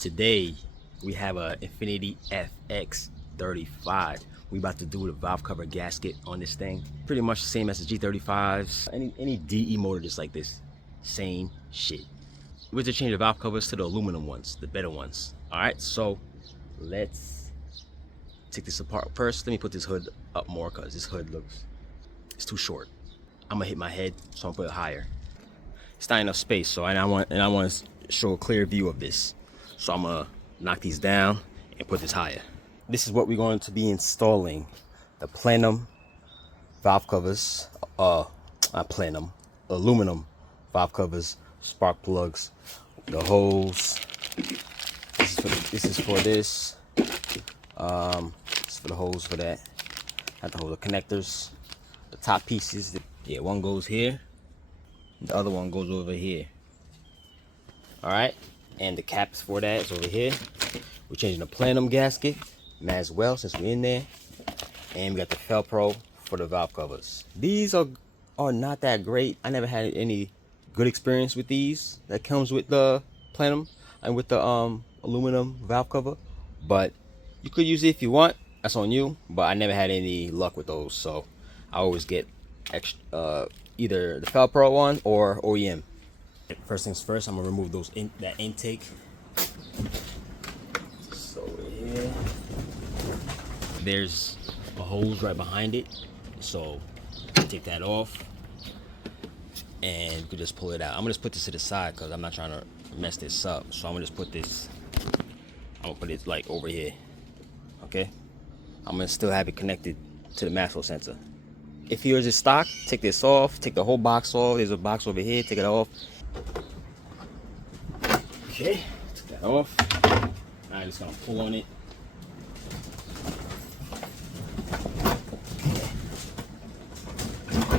Today we have a Infiniti fx35. We about to do the valve cover gasket on this thing. Pretty much the same as the G35s. Any DE motor just like this. Same shit. We just change the valve covers to the aluminum ones, the better ones. Alright, so let's take this apart. First, let me put this hood up more because this hood it's too short. I'm gonna hit my head, so I'm gonna put it higher. It's not enough space, so I want to show a clear view of this. So I'm gonna knock these down and put this higher. This is what we're going to be installing: the plenum valve covers, not plenum, aluminum valve covers, spark plugs, the hose. This is for this. It's for the hose for that. Have to hold the connectors, the top pieces. Yeah, one goes here, the other one goes over here. All right, and the caps for that is over here. We're changing the plenum gasket, might as well since we're in there. And we got the Velcro for the valve covers. These are not that great. I never had any good experience with these. That comes with the plenum and with the aluminum valve cover. But you could use it if you want. That's on you. But I never had any luck with those, so I always get extra, either the Velcro one or OEM. First things first, I'm gonna remove that intake. So yeah, there's a hose right behind it, so take that off and you can just pull it out. I'm gonna just put this to the side because I'm not trying to mess this up, so I'm gonna just put this, I'm gonna put it like over here. Okay, I'm gonna still have it connected to the mass flow sensor. If yours is stock, take this off, take the whole box off. There's a box over here, take it off. Okay, took that off. I'm just gonna pull on it.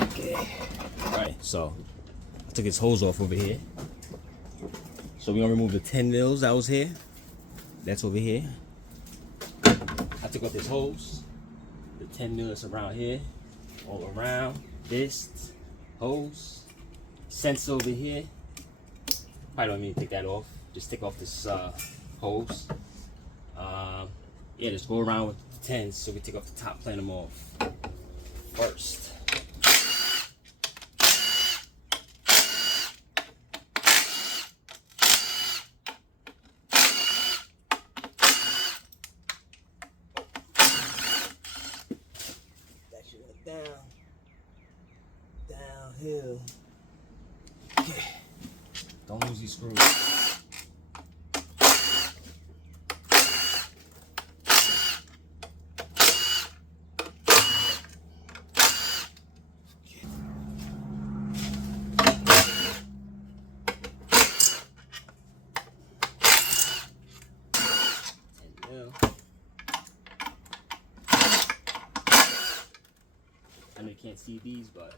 Okay. Alright, so I took his hose off over here. So we're gonna remove the 10 mils that was here. That's over here. I took off this hose. The 10 mils around here. All around. This hose. Sensor over here. Probably don't need to take that off. Just take off this hose. Yeah, just go around with the 10s, so we take off the top plenum off first. That shit went downhill. Okay, don't lose these screws. I know you can't see these, but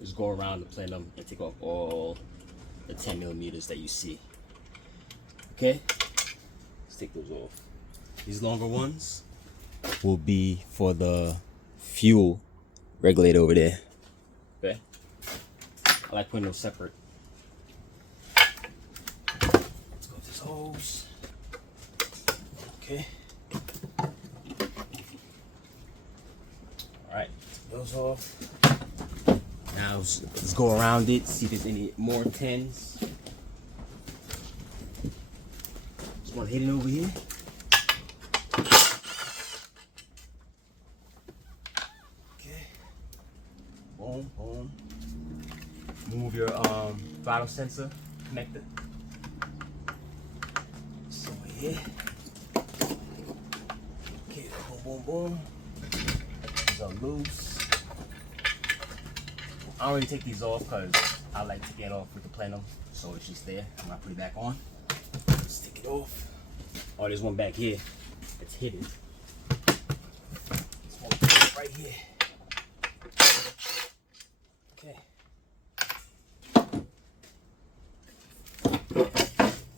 just go around the plenum and take off all the 10 millimeters that you see. Okay, let's take those off. These longer ones will be for the fuel regulator over there. Okay, I like putting them separate. Let's go with this hose. Okay. Alright, take those off. Now let's go around it, see if there's any more 10s. Just want to hit it over here. Okay. Boom, boom. Move your throttle sensor connector. So here. Okay, boom, boom, boom. These are loose. I don't really take these off because I like to get off with the plenum, so it's just there. I'm gonna put it back on. Let's take it off. Oh, there's one back here. It's hidden. This one right here. Okay.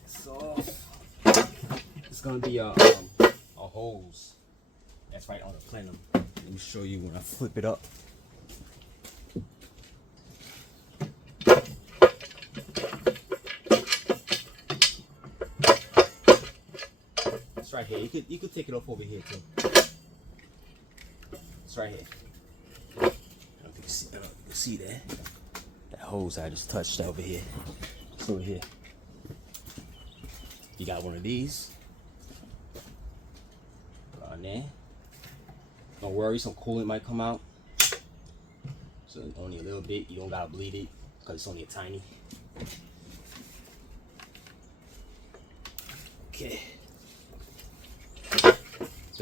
It's off. It's gonna be a hose that's right on the plenum. Let me show you when I flip it up. right here. You could take it off over here too. It's right here. I don't think you can see that. That hose I just touched over here. It's over here. You got one of these. Put on there. Don't worry, some coolant might come out. So only a little bit. You don't gotta bleed it because it's only a tiny. Okay. If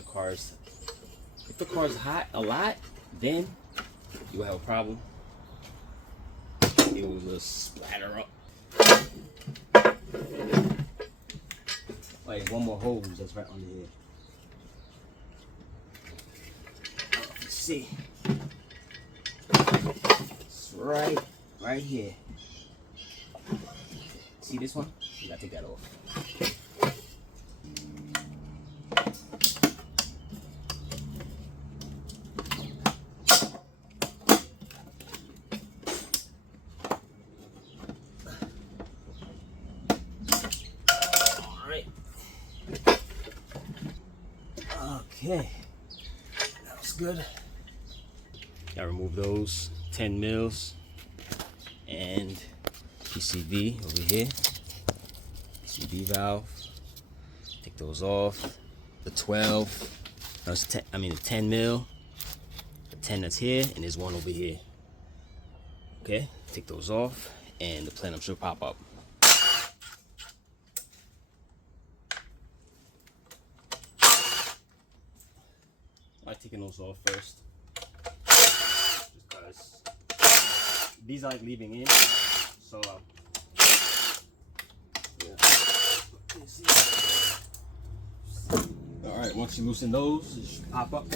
the car's hot a lot, then you will have a problem. It will just splatter up. Like one more hose that's right under here. Let's see. It's right here. See this one? You gotta take that off. Okay, that was good. Gotta remove those 10 mils and PCV over here. PCV valve. Take those off. The 12. No, it's 10, I mean the 10 mil. The 10 that's here, and there's one over here. Okay, take those off, and the plenum should pop up. I'm taking those off first, just because these I like leaving in. So yeah. All right, once you loosen those, it should pop up.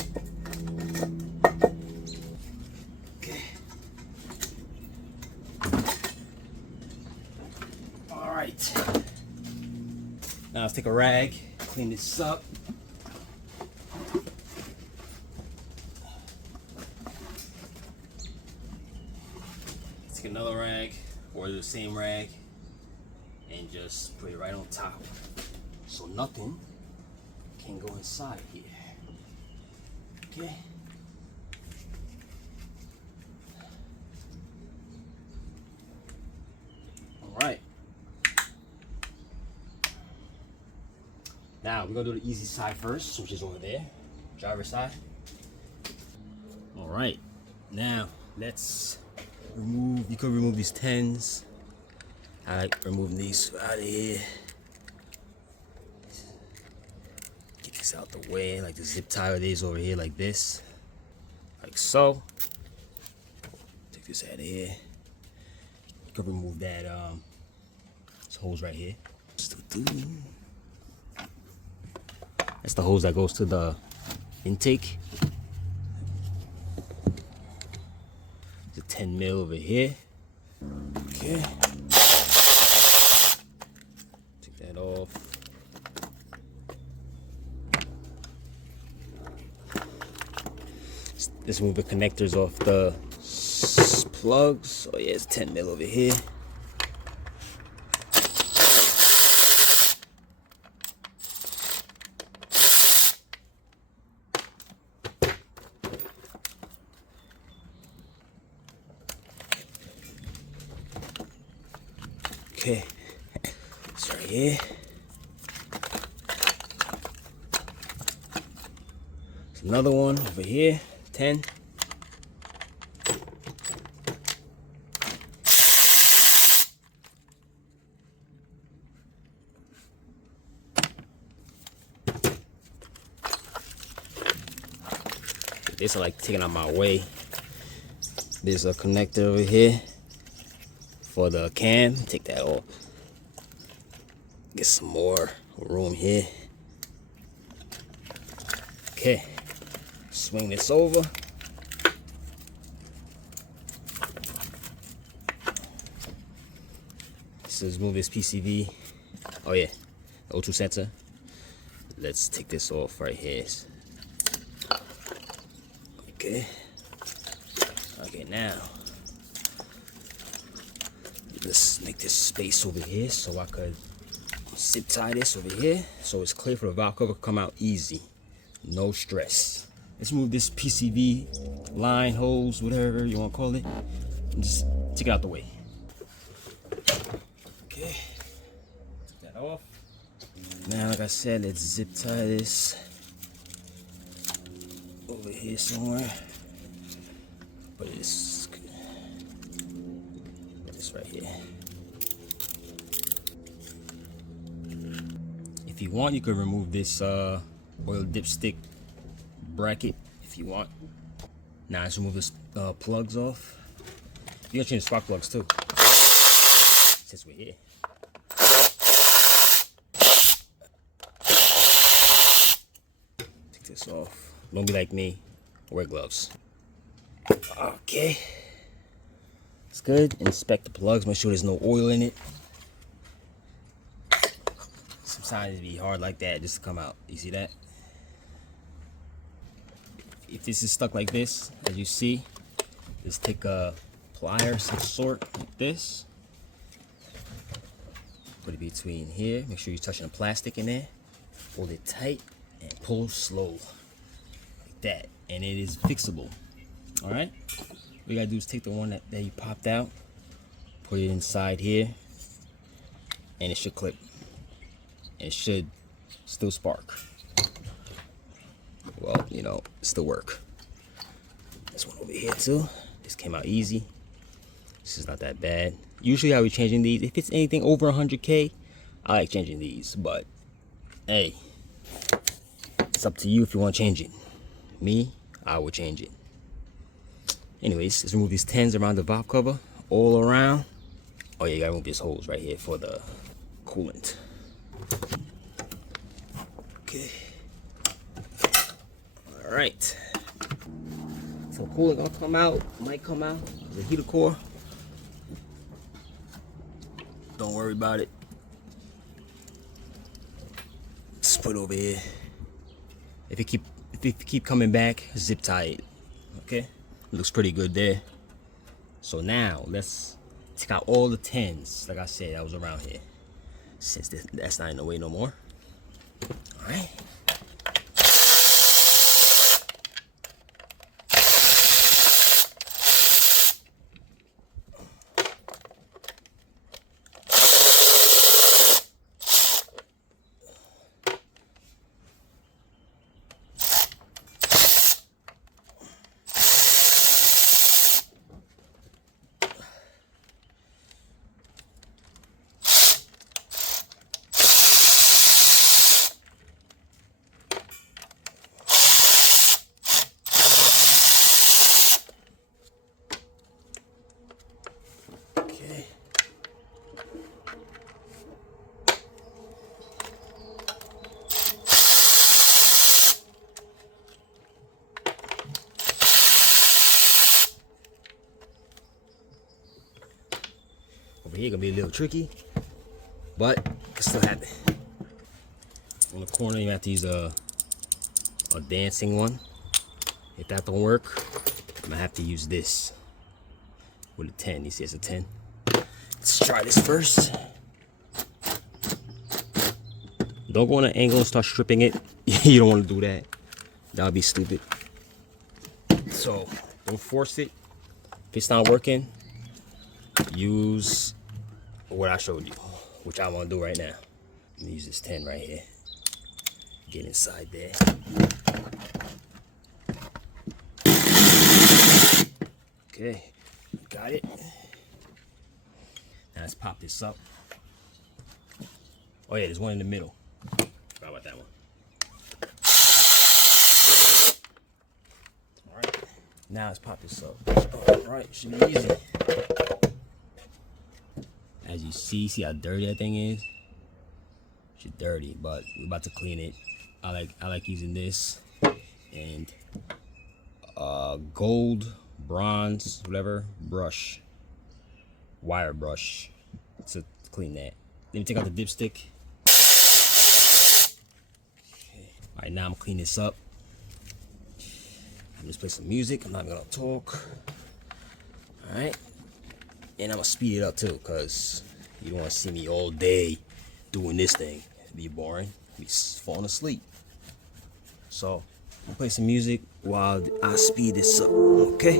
Okay. All right. Now let's take a rag, clean this up. Another rag or the same rag and just put it right on top so nothing can go inside here. Okay. All right. Now we're gonna do the easy side first, which is over there, driver's side. All right. Now let's remove, you could remove these 10s. I like removing these out of here. Get this out the way, like the zip tie of these over here, like this. Like so. Take this out of here. You could remove that this hose right here. That's the hose that goes to the intake. 10 mil over here. Okay. Take that off. Let's move the connectors off the plugs. Oh yeah, it's 10 mil over here. Okay, it's right here. There's another one over here, 10. This I like taking out my way. There's a connector over here for the cam. Take that off. Get some more room here. Okay, swing this over. So let's move this PCV. Oh yeah, O2 sensor. Let's take this off right here. Okay. Okay, now let's make this space over here so I could zip tie this over here so it's clear for the valve cover to come out easy. No stress. Let's move this PCV line, hose, whatever you want to call it, and just take it out the way. Okay, take that off. Now, like I said, let's zip tie this over here somewhere. Put this right here. If you want, you could remove this oil dipstick bracket if you want. Now let's remove this plugs off. You can change the spark plugs too, since we're here. Take this off. Don't be like me. Wear gloves. Okay. It's good. Inspect the plugs. Make sure there's no oil in it. Sometimes it'd be hard like that just to come out. You see that? If this is stuck like this, as you see, just take a plier of some sort like this. Put it between here. Make sure you're touching the plastic in there. Hold it tight and pull slow. Like that. And it is fixable. Alright? What you gotta do is take the one that you popped out, put it inside here, and it should clip. And it should still spark. Well, you know, still work. This one over here too. This came out easy. This is not that bad. Usually I'll be changing these. If it's anything over 100K, I like changing these. But, hey, it's up to you if you want to change it. Me, I will change it. Anyways, let's remove these 10s around the valve cover, all around. Oh yeah, you gotta remove this hose right here for the coolant. Okay. All right. So coolant gonna come out, might come out. The heater core. Don't worry about it. Just put it over here. If it keep coming back, zip tie it. Okay. Looks pretty good there. So now let's take out all the 10s. Like I said, that was around here. Since that's not in the way no more. All right. Over here gonna be a little tricky, but it can still happen. On the corner, you have to use a dancing one. If that don't work, I'm gonna have to use this with a 10. You see, it's a 10. Let's try this first. Don't go on an angle and start stripping it. You don't want to do that. That would be stupid. So don't force it. If it's not working, use what I showed you, which I want to do right now. I'm gonna use this 10 right here. Get inside there. Okay, got it. Now let's pop this up. Oh yeah, there's one in the middle. Forgot about that one. All right, now let's pop this up. All right, should be easy. As you see how dirty that thing is? It's dirty, but we're about to clean it. I like using this and gold, bronze, whatever brush, wire brush to clean that. Let me take out the dipstick. Okay. All right, now I'm gonna clean this up. I'm just play some music. I'm not gonna talk. All right. And I'm gonna speed it up too, because you don't want to see me all day doing this thing. It'd be boring. Be falling asleep. So I'll play some music while I speed this up. Okay.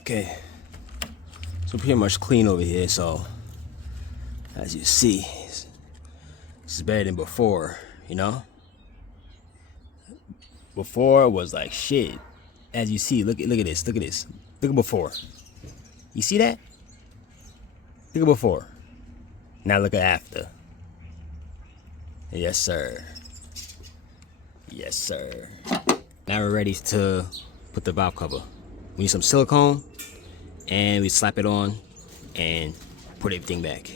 Okay, so pretty much clean over here. So as you see, it's better than before, you know. Before was like shit. As you see, look at this, look at before. You see that? Look at before. Now look at after. Yes sir. Yes sir. Now we're ready to put the valve cover. We need some silicone, and we slap it on and put everything back.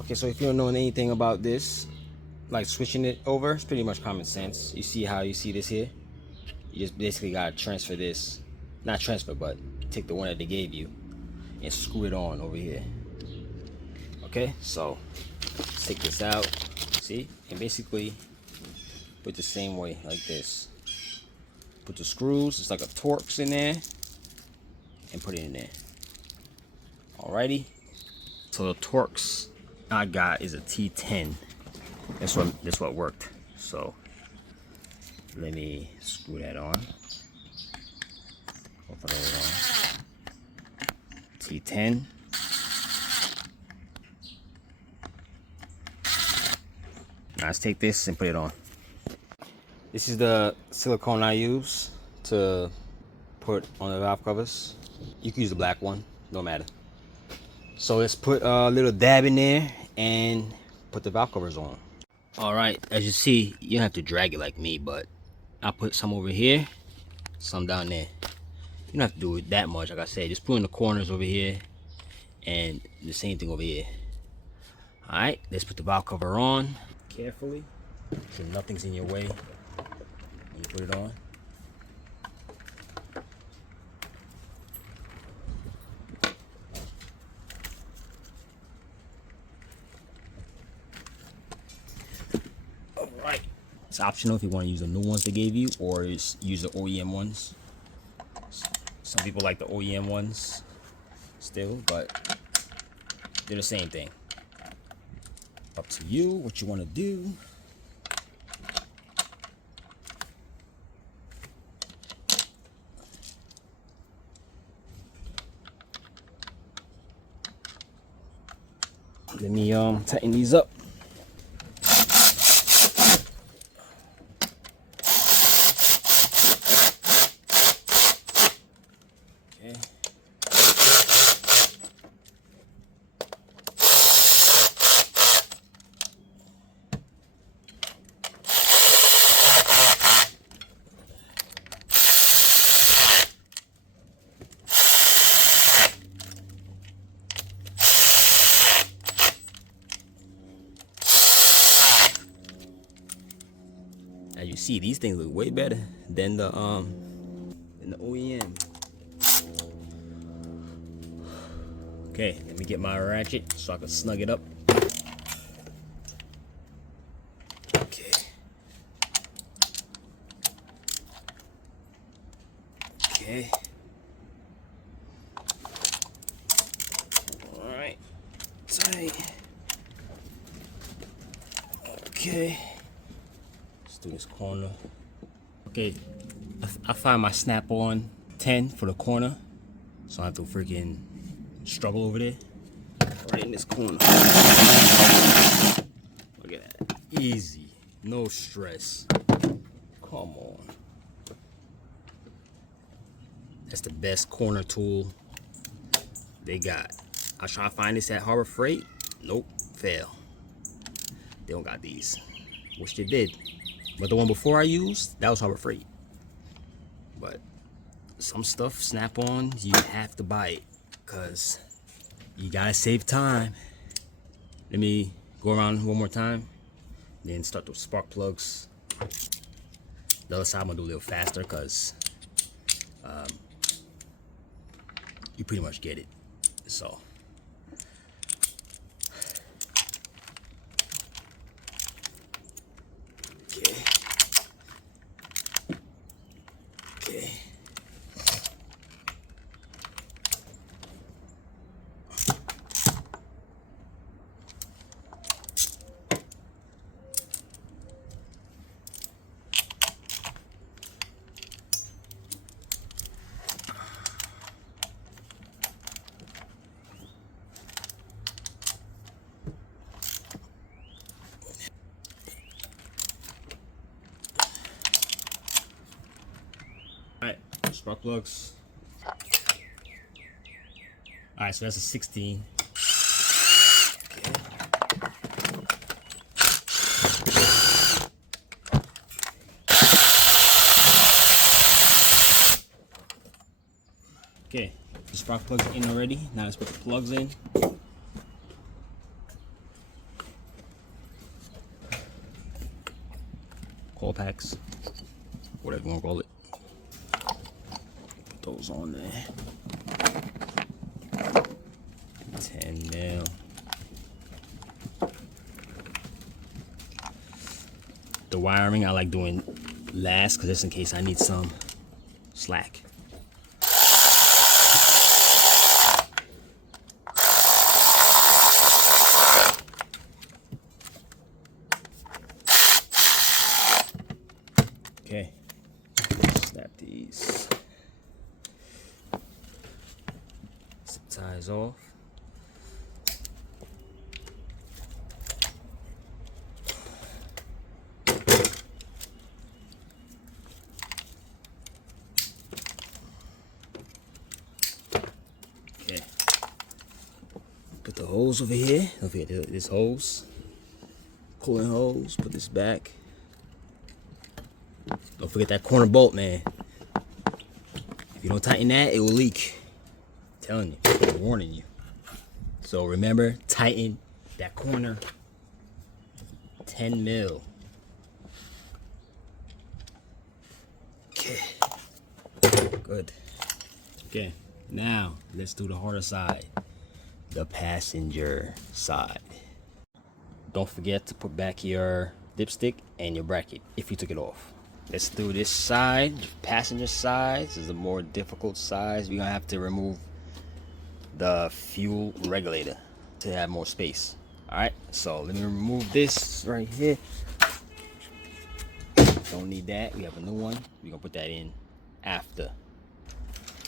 Okay, so if you don't know anything about this, like switching it over, it's pretty much common sense. You see how you see this here? You just basically gotta transfer this, not transfer, but take the one that they gave you and screw it on over here. Okay, so let's take this out, see? And basically put the same way, like this. Put the screws, it's like a Torx in there, and put it in there. Alrighty. So the Torx I got is a T10. That's what worked. So let me screw that on. Put it on. T10. Now let's take this and put it on. This is the silicone I use to put on the valve covers. You can use the black one, no matter. So let's put a little dab in there and put the valve covers on. All right, as you see, you don't have to drag it like me, but I'll put some over here, some down there. You don't have to do it that much, like I said. Just put in the corners over here and the same thing over here. All right, let's put the valve cover on carefully so nothing's in your way when you put it on. Alright, it's optional if you want to use the new ones they gave you or just use the OEM ones. Some people like the OEM ones still, but they're the same thing. Up to you what you want to do. Let me tighten these up. Okay. As you see, these things look way better than the OEM. Okay, let me get my ratchet so I can snug it up. Okay. Okay. All right. Tight. Okay. Let's do this corner. Okay, I find my snap-on 10 for the corner, so I have to freaking struggle over there. Right in this corner. Look at that. Easy. No stress. Come on. That's the best corner tool they got. I was trying to find this at Harbor Freight. Nope. Fail. They don't got these. Wish they did. But the one before I used, that was Harbor Freight. But some stuff, snap-on, you have to buy it. Because you gotta save time. Let me go around one more time. Then start the spark plugs. The other side I'm gonna do a little faster because you pretty much get it. So okay. Okay. Alright, spark plugs. Alright, so that's a 16. Okay, the spark plugs are in already. Now let's put the plugs in. Coil packs, whatever you want to call it. Put those on there. 10 mil. The wiring I like doing last because just in case I need some slack. Okay, snap these zip ties off. Okay, put the hose over here. Over here, this hose, cooling hose. Put this back. Don't forget that corner bolt, man. If you don't tighten that, it will leak. I'm telling you, I'm warning you. So remember, tighten that corner. 10 mil. Okay. Good. Okay, now let's do the harder side. The passenger side. Don't forget to put back your dipstick and your bracket if you took it off. Let's do this side, passenger side. This is the more difficult size. We're gonna have to remove the fuel regulator to have more space. All right, so let me remove this right here. Don't need that. We have a new one. We're gonna put that in after.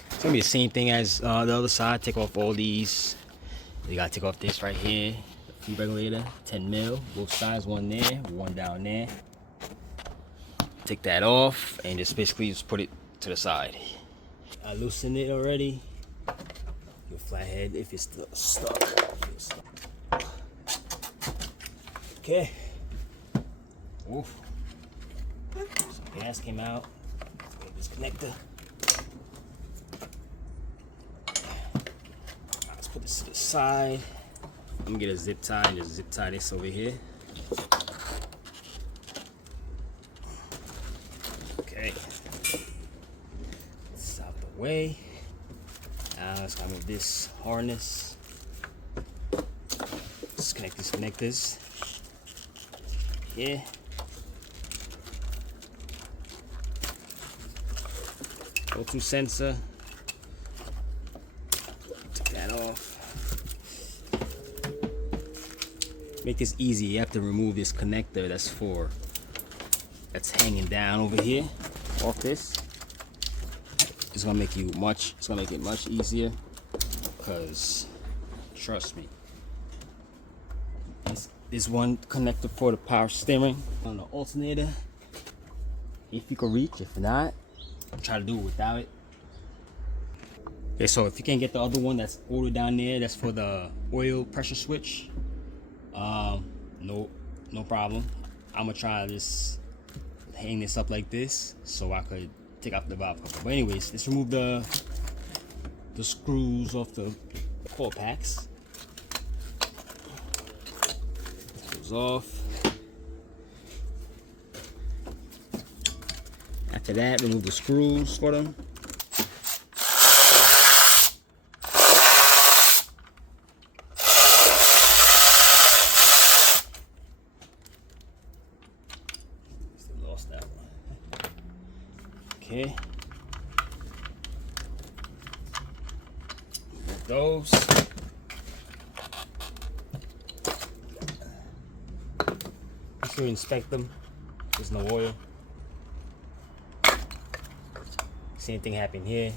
It's gonna be the same thing as the other side. Take off all these. You gotta take off this right here. The fuel regulator, 10 mil, both sides, one there, one down there. Take that off and just basically just put it to the side. I loosened it already. Your flathead if it's still stuck. Okay. Oof. Some gas came out. This connector. Let's put this to the side. I'm gonna get a zip tie and just zip tie this over here. Okay, it's out the way. Now let's go with this harness. Disconnect these connectors. Yeah. O2 sensor. Take that off. Make this easy. You have to remove this connector that's hanging down over here off this. It's gonna make it much easier, because trust me, this one connector for the power steering on the alternator, if you can reach. If not, try to do it without it. Okay, so if you can't get the other one that's older down there, that's for the oil pressure switch, no problem. I'm gonna try to just hang this up like this so I could take out the valve cover. But anyways, let's remove the screws off the coil packs. Goes off. After that, remove the screws for them. Still lost that one. Okay. Remove those. Make sure you inspect them. There's no oil. Same thing happened here.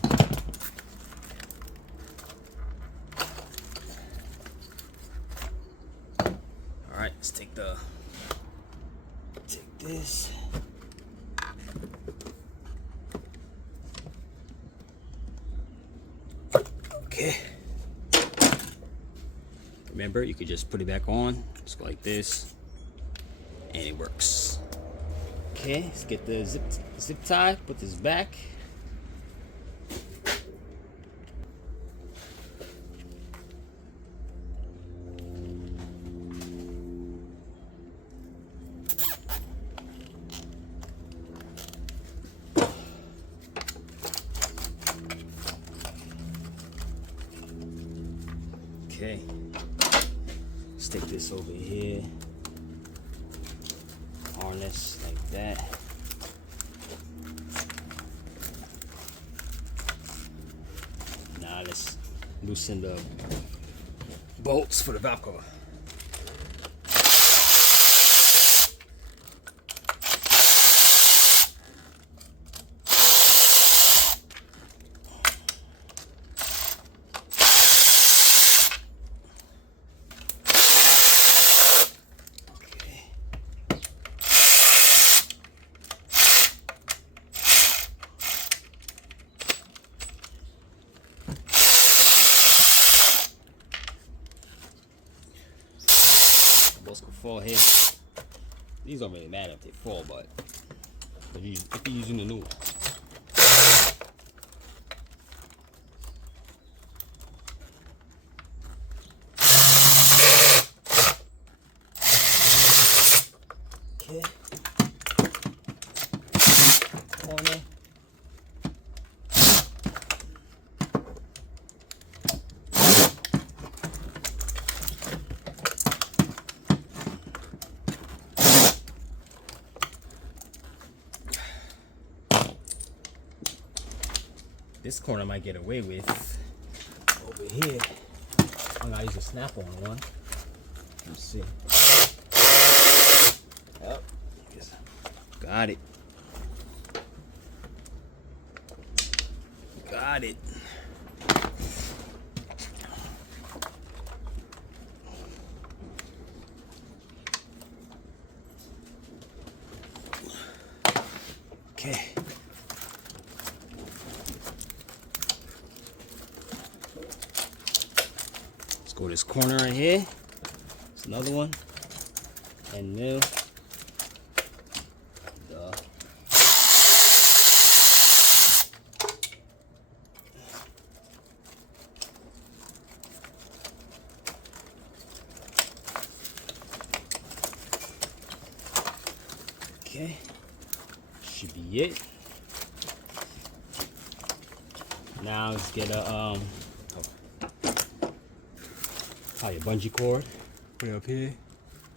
All right, let's take this. Okay. Remember, you could just put it back on, just go like this, and it works. Okay, let's get the zip tie. Put this back. Okay, let's take this over here, harness like that. Now let's loosen the bolts for the valve cover. Could fall here. These don't really matter if they fall, but if you're using the new one. Okay. Corner. This corner I might get away with over here. I'm gonna use a snap-on one. Let's see. Yep. Got it. Got it. Okay. Let's go this corner right here. It's another one. And new. Okay, should be it. Now let's get a your bungee cord. Put it up here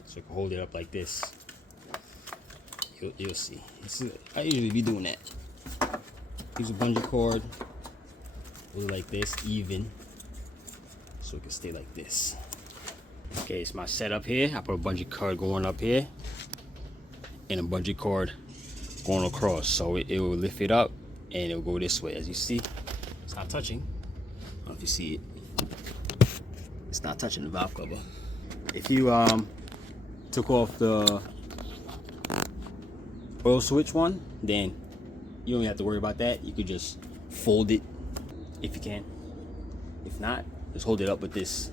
so you can hold it up like this. You'll see. I usually be doing that. Use a bungee cord. Hold it like this, even, so it can stay like this. Okay, it's my setup here. I put a bungee cord going up here and a bungee cord going across, so it will lift it up and it'll go this way. As you see, it's not touching. I don't know if you see it. It's not touching the valve cover. If you took off the oil switch one, then you don't even have to worry about that. You could just fold it if you can. If not, just hold it up with this.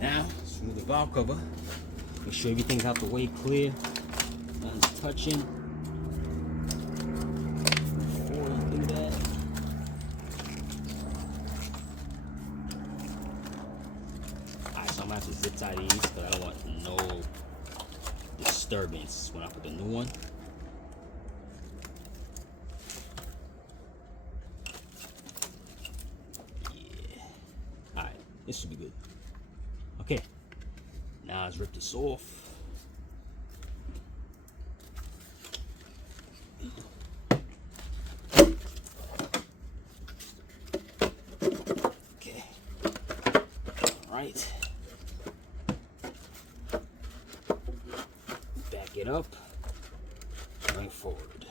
Now, remove the valve cover. Make sure everything's out the way, clear. Nothing's touching. Before you do that, alright, so I'm gonna have to zip tie these because I don't want no disturbance when I put the new one. Yeah. Alright, this should be good. Okay, now let's rip this off. Okay, all right. Back it up, going forward.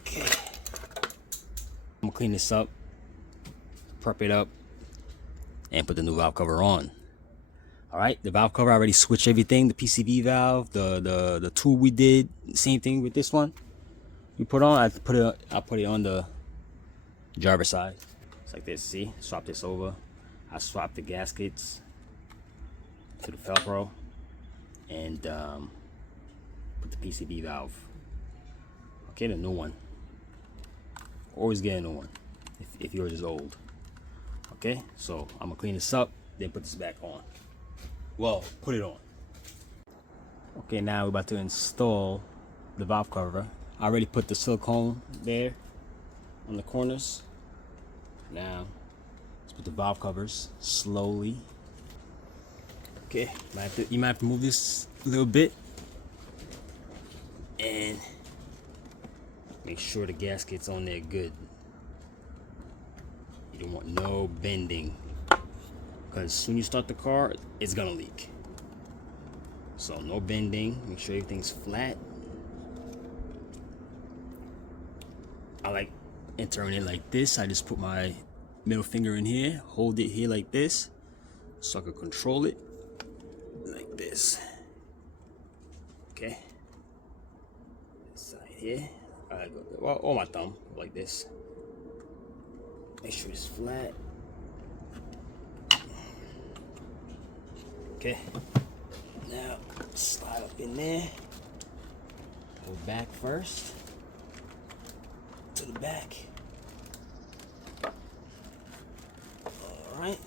Okay, I'm gonna clean this up, prep it up, and put the new valve cover on. All right, the valve cover, I already switched everything. The PCV valve, the tool we did, same thing with this one. We put on, I put it on the driver's side. It's like this, see? Swap this over. I swapped the gaskets to the Velcro and put the PCV valve. Okay, the new one. Always get a new one if yours is old. Okay, so I'm gonna clean this up, then put this back on. Well, put it on. Okay, now we're about to install the valve cover. I already put the silicone there on the corners. Now, let's put the valve covers slowly. Okay, you might have to move this a little bit and make sure the gasket's on there good. You don't want no bending, because as soon as you start the car, it's gonna leak. So no bending, make sure everything's flat. I like entering it like this. I just put my middle finger in here, hold it here like this, so I can control it like this. Okay. This side here, I go, well, on my thumb like this. Make sure it's flat. Okay. Now slide up in there. Go back first. To the back. Alright.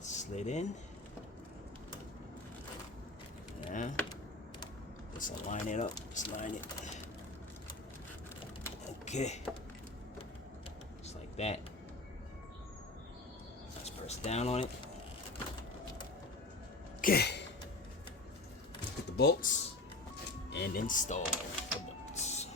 Slid in. Now, let's align it up. Just line it. Okay. Just like that. Just press down on it. Okay. Put the bolts and install the bolts.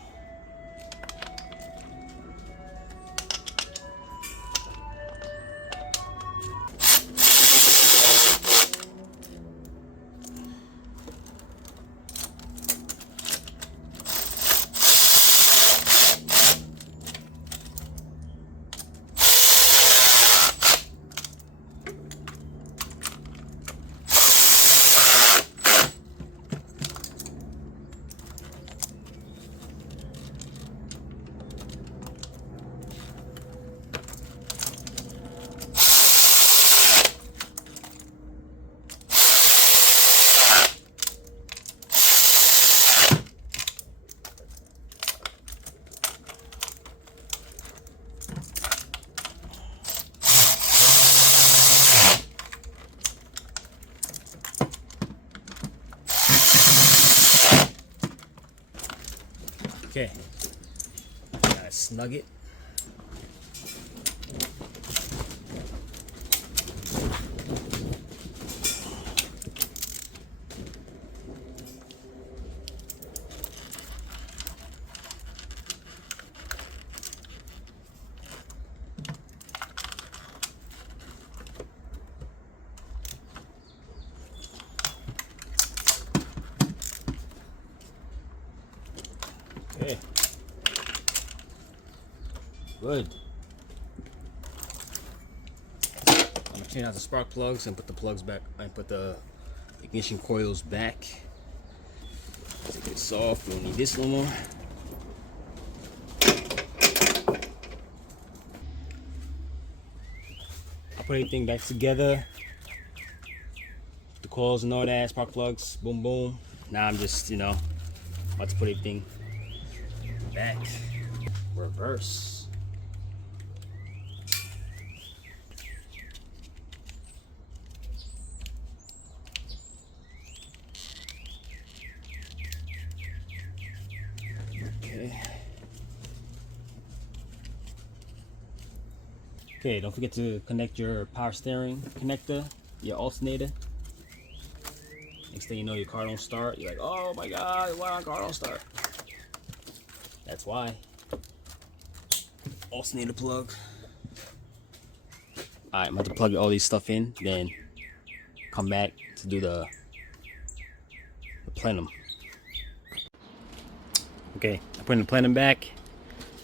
Okay, gotta snug it. Good. I'm gonna change out the spark plugs and put the plugs back and put the ignition coils back. Take this off. We don't need this no more. I put everything back together. The coils and all that, spark plugs, boom boom. Now I'm just, about to put everything back. Reverse. Okay, don't forget to connect your power steering connector, your alternator. Next thing you know, your car don't start. You're like, oh my God, why my car don't start? That's why. Alternator plug. Alright, I'm about to plug all these stuff in, then come back to do the plenum. Okay, I put in the plenum back.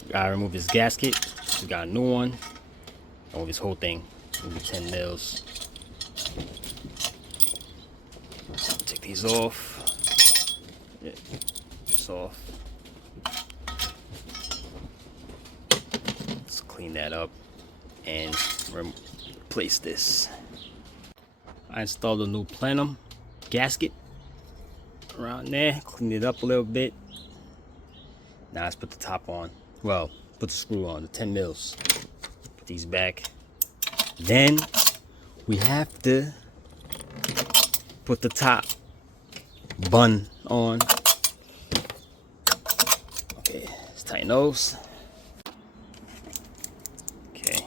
Gotta remove this gasket. We got a new one. Oh, this whole thing. Maybe 10 mils. Take these off. Yeah, this off. Let's clean that up and replace this. I installed a new plenum gasket around there. Cleaned it up a little bit. Now let's put the top on. Well, put the screw on, the 10 mils. Put these back. Then we have to put the top bun on. Okay, let's tighten those. Okay.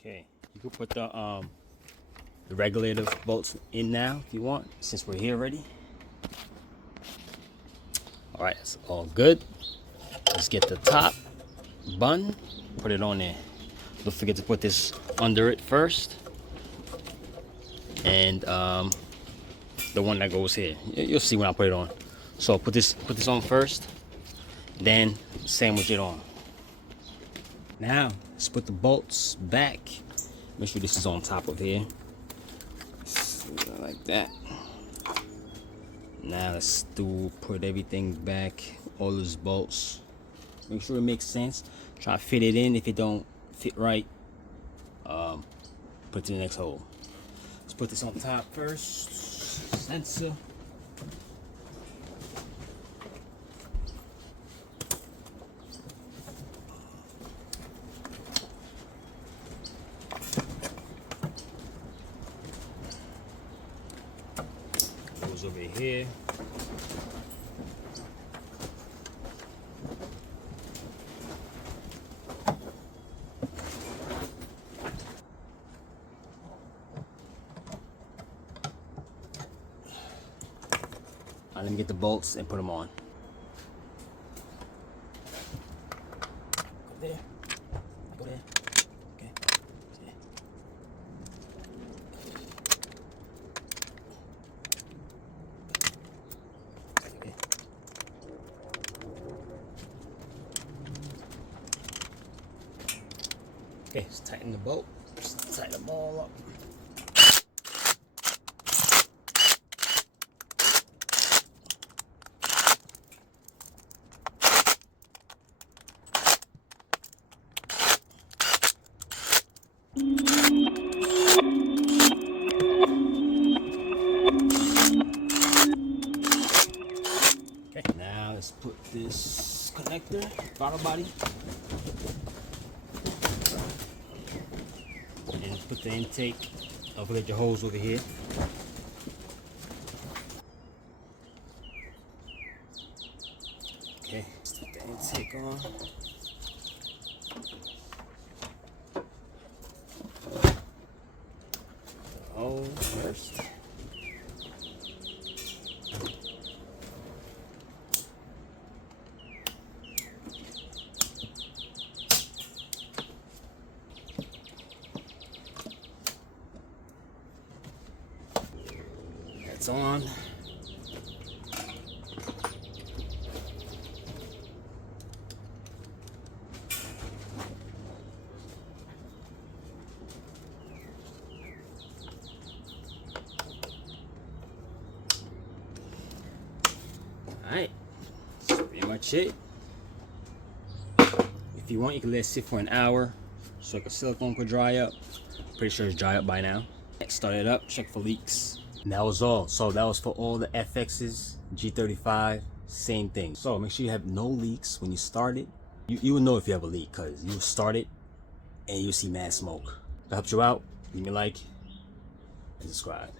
Okay, you can put the regulator bolts in now if you want, since we're here already. All right, it's all good. Let's get the top bun, put it on there. Don't forget to put this under it first, and the one that goes here. You'll see when I put it on. So put this on first, then sandwich it on. Now let's put the bolts back. Make sure this is on top of here, like that. Now let's put everything back, all those bolts. Make sure it makes sense. Try to fit it in. If it don't fit right, put it in the next hole. Let's put this on top first. Sensor. Goes over here. Let me get the bolts and put them on. Go there. Go there. Okay. Yeah. Okay. Okay, let's tighten the bolt. Just tighten them all up. Okay, now let's put this connector, throttle body, and put the intake. Don't forget your hose over here. Okay, let's put the intake on. Hose first. It's on. Alright, that's pretty much it. If you want, you can let it sit for an hour so the silicone could dry up. Pretty sure it's dry up by now. Start it up, check for leaks. And that was all. So that was for all the FXs, G35, same thing. So make sure you have no leaks when you start it. You will know if you have a leak because you start it and you see mad smoke. If that helps you out, give me a like and subscribe.